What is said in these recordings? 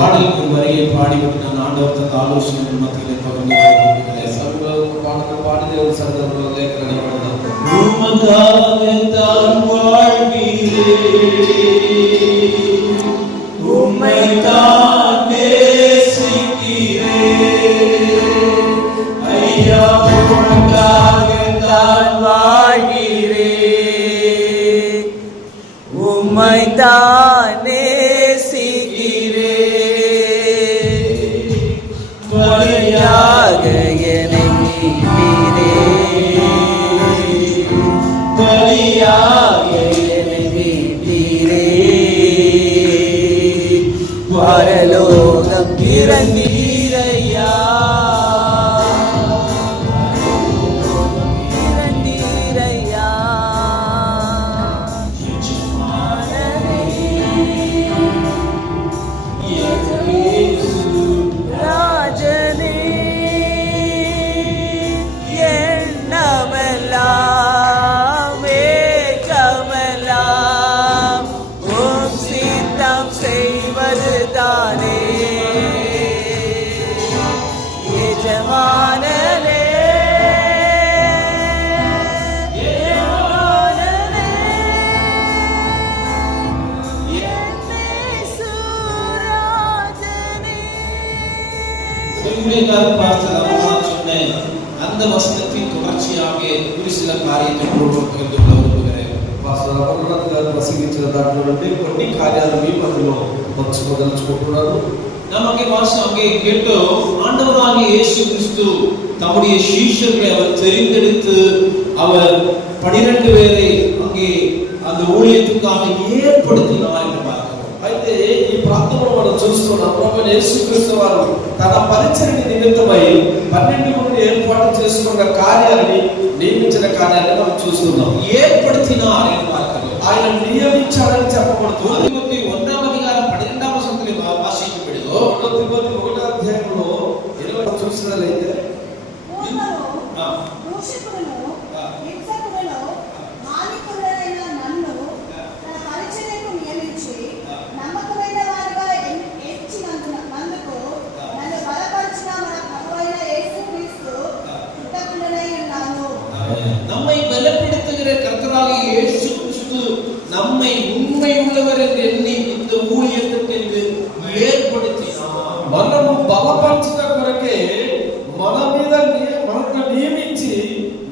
பாடலுக்கு வரியை பாடிவிட்டு நான் ஆண்டவர்த்த ஆலோசனை மத்தியில் பகிர்ந்து கொள்கிறேன். சர்வ பாடல் பாடி தேவ சந்தர்ப்ப லேఖன உமக்காகத்தான் வாழ்கிறேன், உம்மைத்தான் நேசிக்கிறேன் ஐயா, உமக்காகத்தான் வாழ்கிறேன், உம்மைத்தான் பலியாக என்னை மீட்டீரே, பலியாக என்னை மீட்டீரே, பரலோகம் இறந்தீரையா, இறந்தீரையா, ராஜனே எண்ணமெல்லாம் ஏகமெல்லாம் உம் சித்தம் செய்வது தானே, எஜமானனே சொன்னேன். அந்த வசனத்தின் தொடர்ச்சியாக ஒரு சில காரியத்தை பகிர்ந்து கொள்ள விரும்புகிறேன். ప్రసంగించిన దాంట్లో నుండి కొన్ని కార్యాలు మీ మధ్యలో పంచుకోదలుచుకుంటున్నాను. நமக்கு வாசம் அங்கே கேட்டோம், ஆண்டவராகிய இயேசு கிறிஸ்து தம்முடைய சீஷர்களை அவர் தெரிந்தெடுத்து அவர் 12 பேரை அங்கே அந்த ஊழியத்துக்காக ஏற்படுத்தினார் என்று பார்க்கிறோம். అయితే ఈ ప్రాంతంలో మనం చూస్తున్నాం, ప్రభువైన యేసుక్రీస్తు వారు తన పరిచర్య నిమిత్తమై 12 మంది ఏర్పాటు చేసుకున్న కార్యాన్ని నియమించిన కార్యాన్ని మనం చూస్తున్నాం. ఏర్పడుతున్నారు అని பார்க்கிறோம். ఆయన నియమించాడని చెప్పబడుతుంది. తిమోతి 1వ అధికారం 12వ వచనంలో వాసించబడిందో, తిమోతి 1వ అధ్యాయంలో 20 చూసినట్లయితే நம்மை பலப்படுத்துகிற கர்த்தராகிய இயேசு கிறிஸ்து நம்மை உண்மை உள்ளவர் என்று எண்ணி இந்த ஊழியத்துக்கு ఏర్పడినారు. మనము బలపరచుట కొరకే మన మీద మనకు నియమించి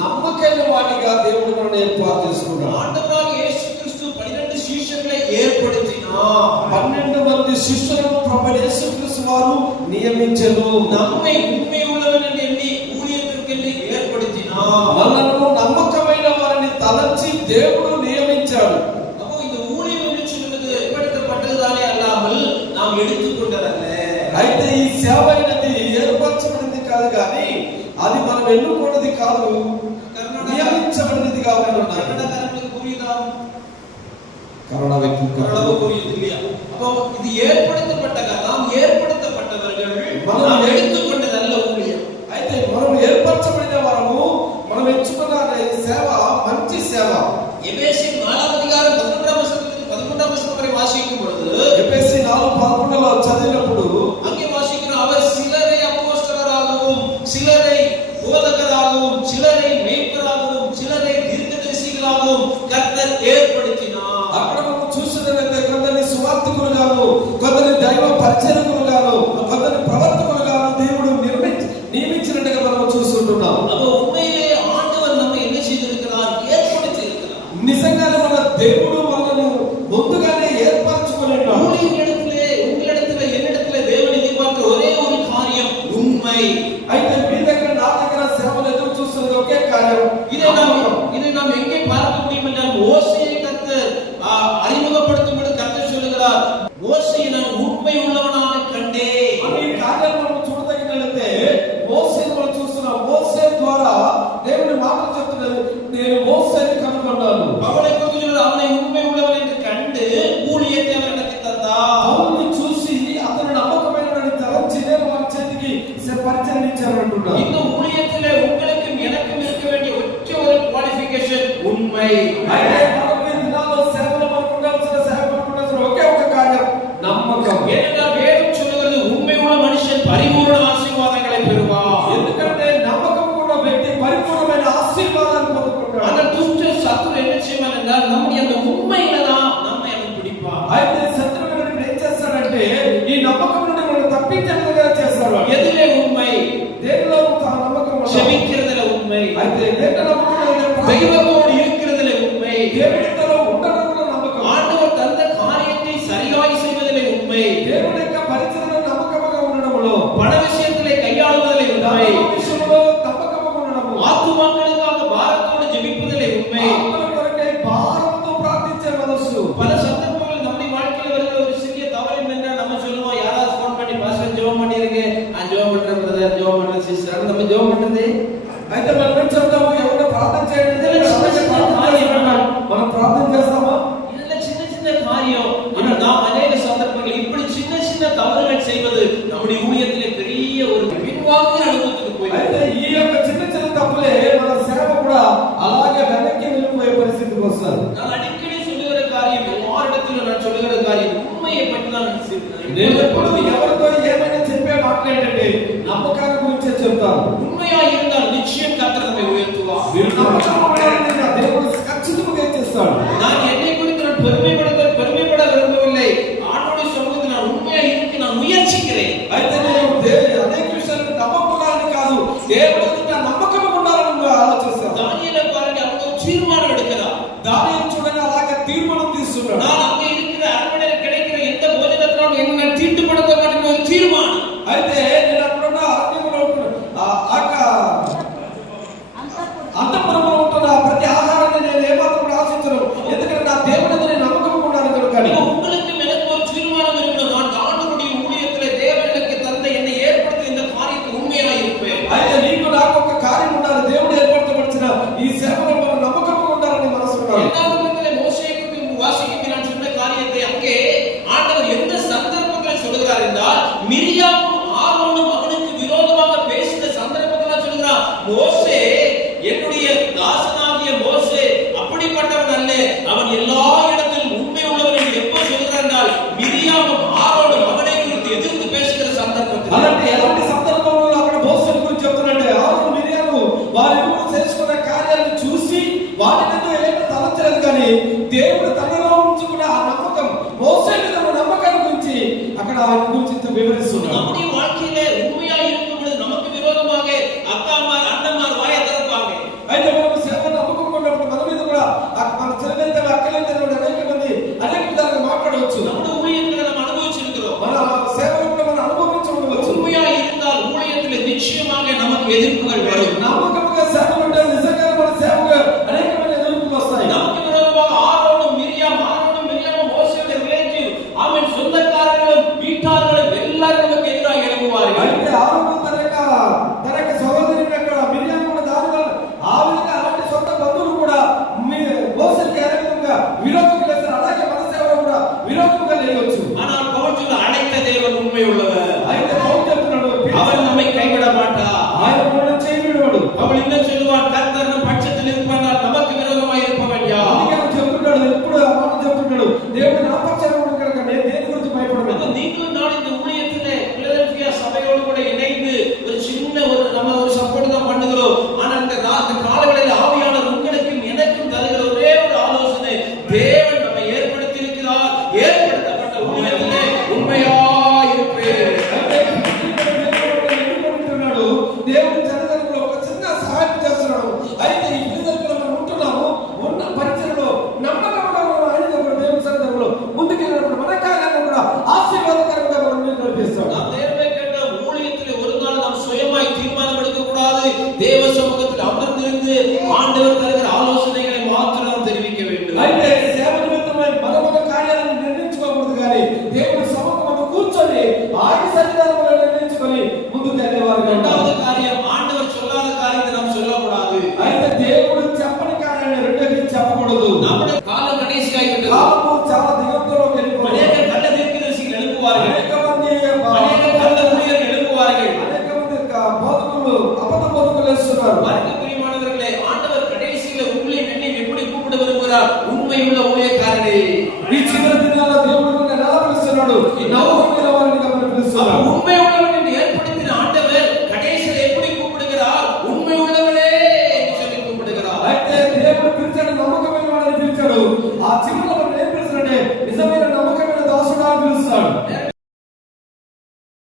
నమ్మకైన వాడిగా దేవుడు మనల్ని ఏర్పాటు చేసుకున్నాడు. ఆండవరాగియ యేసుక్రీస్తు 12 శిష్యులను ఏర్పడినారు. 12 మంది శిష్యులను ప్రభువైన యేసుక్రీస్తు వారు నియమించెను. நம்மை உண்மை உள்ளவர் என்று எண்ணி ஊழியத்துக்கு ఏర్పడినారు. మనను నమ్మకమైన వారిని తలంచి దేవుడు నియమించాడు. அப்போ இந்த ஊழியம் என்று சொல்வது ஏற்படுத்தப்பட்டதுதானே அல்லாமல் நாம் எடுத்துக்கொண்டதல்ல. అయితే ఈ సేవ అనేది ఏర్పరచబడింది కాదు కానీ అది మనం ఎన్నుకున్నది కాదు, నియమించబడినది కాబట్టి కన్నడకారులకు புரியுதா? கன்னடவுக்கு புரியுது இல்லையா? அப்போ இது ஏற்படுத்தப்பட்டதா, நாம் ஏற்படுத்தப்பட்டவர்கள், మనం எடுத்துக்கொண்டதல்ல ஊழியம். అయితే మనం ఏర్పరచబడిన వారము, మనం ఎంచుకున్న సేవ మంచి సేవ. ఎఫెసీ 4వ అధికారం 11వ వచనం వరకు వాసిக்கும் பொழுது, ఎఫెసీ 4:11లో చదివినప్పుడు அங்கே வாசிக்கிறோம், அவர் சிலரை அப்போஸ்தலராகவும், சிலரை போதகராகவும், சிலரை மேய்ப்பராகவும், சிலரை தீர்க்கதரிசிகளாகவும் கர்த்தர் ஏற்படுத்தினார். అక్కడ మనం చూసినట్లయితే కొందరిని సువార్తికులుగాను, కొందరిని దైవ పరిచారకులుగాను, కొందరిని ప్రవర్తకులుగాను దేవుడు నియమించినట్టుగా మనం చూస్తుంటున్నాం. அப்போ உண்மையிலே ஆண்டவர் நம்மை என்ன செய்திருக்கிறார்? ஏற்படுத்தி இருக்கிறார். నిజంగానే మన దేవుడు మనల్ని ముందుగానే ఏర్పరచుకొనిన్నాడు. உங்களிடத்திலே என்னிடத்திலே தேவன் எதிர்பார்க்கிற ஒரே ஒரு காரியம் உண்மை. అయితే మీ దగ్గర నా దగ్గర సేవలు ఎదురు చూస్తున్నది ఒకే కార్యం. இதை நாம் எங்கே பார்க்க முடியும் என்றால், மோசேயை கர்த்தர் அறிமுகப்படுத்தும் பொழுது கர்த்தர் சொல்லுகிறார், மோசேயை நான் உண்மை உள்ளவனாக கண்டேன். ఈ కార్యాన్ని మనం చూడదగినట్లయితే మోసేని మనం చూస్తున్నాం. మోసే ద్వారా దేవుని మాటలు చెప్తున్నాడు, నేను మోసేని కనుగొన్నాను. அவனை குறித்து அவனை உண்மை உள்ளவன் என்று கண்டு ஊழியத்தை அவனுக்கு தந்தார். அவனை చూసి అతను నమ్మకమైనవాడని తలంచి నేను వారి చేతికి పరిచయం ఇచ్చాను అంటున్నాడు. இந்த ஊழியத்திலே உங்களுக்கும் எனக்கும் இருக்க வேண்டிய ஒற்றை ஒரு குவாலிஃபிகேஷன் உண்மை. అయితే మనకు ఈ దినాల్లో సేవలో మనకు ఉండాల్సిన ఒకే ఒక కార్యం నమ్మకం. ఏదైనా వేదం சொல்லுகிறது, உண்மை. దేవుని యొక్క పరిచర్యలో నమ్మకముగా ఉండడములో, பண விஷயத்திலே கையாளுவதிலே உண்மை. ధన విషయంలో నమ్మకముగా ఉండడము, ஆத்துமாக்களுக்காக பாரத்தோடு ஜெபிப்பதிலே உண்மை. ఆత్మల కొరకై భారముతో ప్రార్థించే మనస్సు. பல சந்தர்ப்பங்களில் நம்முடைய வாழ்க்கையில் வருகிற ஒரு சிறிய தவறு என்னன்னா, நம்ம சொல்லுவோம், யாராவது ஃபோன் பண்ணி பாஸ்டர் ஜெபம் பண்ணிருங்க, ஜெபம் பண்றேன் பிரதர், ஜெபம் பண்றேன் சிஸ்டர், நம்ம ஜெபம் பண்றது అయితే మనం ఏం చెప్తాము? ఎవరైనా ప్రార్థన చేయండి, మనం ప్రార్థన చేస్తామా? இதெல்லாம் சின்ன சின்ன காரியம். ஆனா நாம் அநேக சந்தர்ப்பங்கள் இப்படி சின்ன சின்ன தவறுகள் செய்வது நம்முடைய ஊழியத்திலே பெரிய ஒரு பின்வாங்குகிற அனுபவத்துக்கு போய் అయితే ఈ యొక్క చిన్న చిన్న తప్పులే మన సేవ కూడా అలాగే వెనక్కి వెళ్ళిపోయే పరిస్థితికి వస్తారు. நான் அடிக்கடி சொல்லுகிற காரியம், எல்லாரிடத்திலும் நான் சொல்லுகிற காரியம் உண்மையை பற்றி தான் నేను ఎప్పుడు ఎవరితో ఏమైనా చెప్పే మాటలు ఏంటంటే నమ్మకాన్ని గురించే చెప్తాను. உண்மையா இருந்தால் நிச்சயம் கர்த்தர் நம்மை உயர்த்துவார். దేవుడు ఖచ్చితంగా చేస్తాడు. நான் என்னை குறித்து நான் பெருமைப்பட விரும்பவில்லை. ஆண்டவருடைய சமூகத்தில் நான் உண்மையா இருக்கு, நான் முயற்சிக்கிறேன். అయితే నేను అనేక విషయాలు నమ్మకాలని కాదు, దేవుడు నమ్మకం ఉండాలని ఆలోచిస్తాను. தானிయేலை பாருங்க, அவங்க ஒரு தீர்மானம் எடுக்கிறார். దానియేలు చూడండి, అలాగే తీర్మానం తీసుకున్నాడు. நான் அங்கே இருக்கிற அரண்மனையில் கிடைக்கிற எந்த போஜனத்தினாலும் என்ன நான் தீட்டுப்படுத்த மாட்டேன் ஒரு தீர்மானம். అయితే నేను అక్కడున్న అంతఃపురంలో ఉంటున్న ప్రతి ఆహారాన్ని నేను ఏమాత్రం కూడా ఆశించను, ఎందుకంటే నా దేవుని నేను నమ్మకం ఉన్నాను కనుక. உங்களுக்கு எனக்கு ஒரு தீர்மானம் இருக்கணும், நான் ஆண்டவருடைய ஊழியத்திலே தேவனுக்கு தந்த என்னை ஏற்படுத்தி இந்த காரியத்தில் உண்மையாக இருப்பேன். అయితే నీకు నాకు ఒక కార్యం ఉండాలి, దేవుడు ఏర్పరచబడిన ఈ సేవలో మనం నమ్మకంగా ఉండాలని మనసు ఉండాలి. இரண்டாவது மோசேக்கு வாசிக்கும் நான் சொன்ன காரியத்தை அங்கே ஆண்டவர் எந்த சந்தர்ப்பத்தில் சொல்கிறார் என்றால், மிரியாமும் ஆரோனும் அவனுக்கு விரோதமாக பேசின சந்தர்ப்பத்தில் சொல்கிறார், மோசே என்னுடைய தாசனாகிய மோசே அப்படிப்பட்டவன் அல்ல, அவன் எல்லா இடத்திலும் உண்மை உள்ளவன் என்று எப்போ சொல்கிறார் என்றால், மிரியாமும் ஆரோனும் அவனை குறித்து எதிர்த்து பேசுகிற சந்தர்ப்பத்தில். అలాంటి ఎలాంటి సందర్భంలో అక్కడ మోసే గురించి చెప్తున్నాడంటే, ఆరోను మిరియాము వారిద్దరూ చేసుకున్న కార్యాలను చూసి వాటిని ఏమీ తలచలేదు, కానీ దేవుడు తనలో ఉంచుకున్న ఆ నమ్మకం, మోసే మీద ఉన్న నమ్మకాన్ని గురించి అక్కడ ఆయన గురించి వివరిస్తున్నాడు. நம்முடைய வாழ்க்கையிலே உண்மையா இருக்கும் பொழுது நமக்கு விரோதமாக அக்காமார் அண்ணன்மார் வாயை திறப்பாங்க. అయితే మనం సేవ నమ్మకం ఉన్నప్పుడు మన మీద కూడా మన చెల్లెలు అక్కలెంతలు అనేక విధాలుగా మాట్లాడవచ్చు. நம்முடைய ஊழியத்தில் நம்ம அனுபவிச்சிருக்கிறோம். మన సేవలో కూడా మనం అనుభవించి ఉండవచ్చు. உண்மையா இருந்தால் ஊழியத்தில் நிச்சயமாக நமக்கு எதிர்ப்புகள் வரும். నమ్మకంగా సేవ ఉంటే నిజంగా మన సేవగా అనేకమైన ఎదుర్కొలు వస్తాయి. நமக்கு விரோதமாக ஆரோனும் மிரியாமும் மோசேயுடைய ரிலேட்டிவ், அவன் சொந்தக்காரர்களும் வீட்டார்களும் எல்லாரும் நமக்கு எதிராக எழும்புவார்கள். అయితే ఆరోను తన యొక్క సహోదరుని అక్కడ మిరియాము కూడా దాని వల్ల ఆ విధంగా అలాంటి సొంత బంధువులు కూడా మోసేకి ఏ విధంగా విరోధంగా లేస్తారు, అలాగే మన సేవలో కూడా విరోధంగా లేవచ్చు. ஆனால் பவுல் சொல்ல, அழைத்த தேவன் உண்மை உள்ளவர், అయితే పౌలు చెప్తున్నాడు, அவர் நம்மை கைவிட மாட்டார். ఆయన మనల్ని చేయనివాడు. அவள் இன்னும் சொல்லுவார், கர்த்தர் நம் பட்சத்தில் இருப்பார், நமக்கு விரோதமாக இருப்பவன் யார்? అందుకే ఆయన చెప్తున్నాడు, ఎప్పుడు ఆ మాట చెప్తున్నాడు, దేవుడు నా పక్షాన ఉన్నాడు కనుక నేను దేని గురించి భయపడను. நீங்களும் நான் இந்த ஊழியத்திலே பிலதெல்பியா சபையோடு கூட இணைந்து ஒரு சின்ன நம்ம ஒரு சப்போர்ட் தான் பண்ணுகிறோம். ஆனா இந்த காலங்களில் ஆவியானவர் உங்களுக்கும் எனக்கும் தருகிற ஒரே ஒரு ஆலோசனை, தேவன் நம்மை ஏற்படுத்தி இருக்கிறார், ஏற்படுத்தப்பட்ட ஊழியத்திலே உண்மையா இருப்பேன். దేవుడు జనజనులకు ఒక చిన్న సహాయం చేస్తున్నాడు. అయితే ఈ విధంగా మనం ఉంటున్నాము, ఉన్న పరిచయలో నమ్మకంగా ఆయన దేవుని సన్నిధిలో ముందుకెళ్ళినప్పుడు మన కార్యాలను కూడా ఆశీర్వాదకరంగా మనం నడిపిస్తాం. நாம் தேவனை கேட்ட ஊழியத்திலே ஒரு நாள் நாம் சுயமாய் தீர்மானம் எடுக்க கூடாது. தேவ சமூகத்தில் அமர்ந்திருந்து ஆண்டவர் தருகிற ஆலோசனைகளை மாத்திரம் நாம் தெரிவிக்க வேண்டும். అయితే సేవ నిమిత్తమై మన కార్యాలను నిర్ణయించుకోకూడదు, కానీ దేవుని సముఖంలో కూర్చొని ఆయన సన్నిధానంలో నిర్ణయించుకొని ముందుకు వెళ్ళేవారు. இரண்டாவது காரியம், ஆண்டவர் சொல்லாத காரியத்தை நாம் சொல்லக்கூடாது. అయితే దేవుడు చెప్పని కార్యాన్ని రెండోది చెప్పకూడదు. நம்முடைய காலம் கடைசியாகிவிட்டது. కాలము చాలా దిగంతలోకి వెళ్ళిపోయింది. அநேக கள்ள தீர்க்கதரிசிகள் எழுப்புவார்கள், అనేక మంది அநேக கள்ள ஊழியர்கள் எழுப்புவார்கள். అనేక మంది బోధకులు అబద్ధ బోధకులు వేస్తున్నారు. வருக பிரியமானவர்களே, ஆண்டவர் கடைசியில உங்களை என்னை எப்படி கூப்பிட விரும்புகிறார்? உண்மையுள்ள ஊழியக்காரனே. ఈ చివరి దినాల్లో దేవుడు మనల్ని ఎలా పిలుస్తున్నాడు? నమ్మకమైన వారినిగా మనల్ని పిలుస్తున్నాడు. உண்மை உள்ளவன் என்று ஏற்படுத்தின ஆண்டவர் கடைசியில எப்படி கூப்பிடுகிறார்? உண்மை உள்ளவனே என்று சொல்லி கூப்பிடுகிறார். అయితే దేవుడు పిలిచాడు, నమ్మకమైన వాడిని పిలిచాడు. ఆ చివరి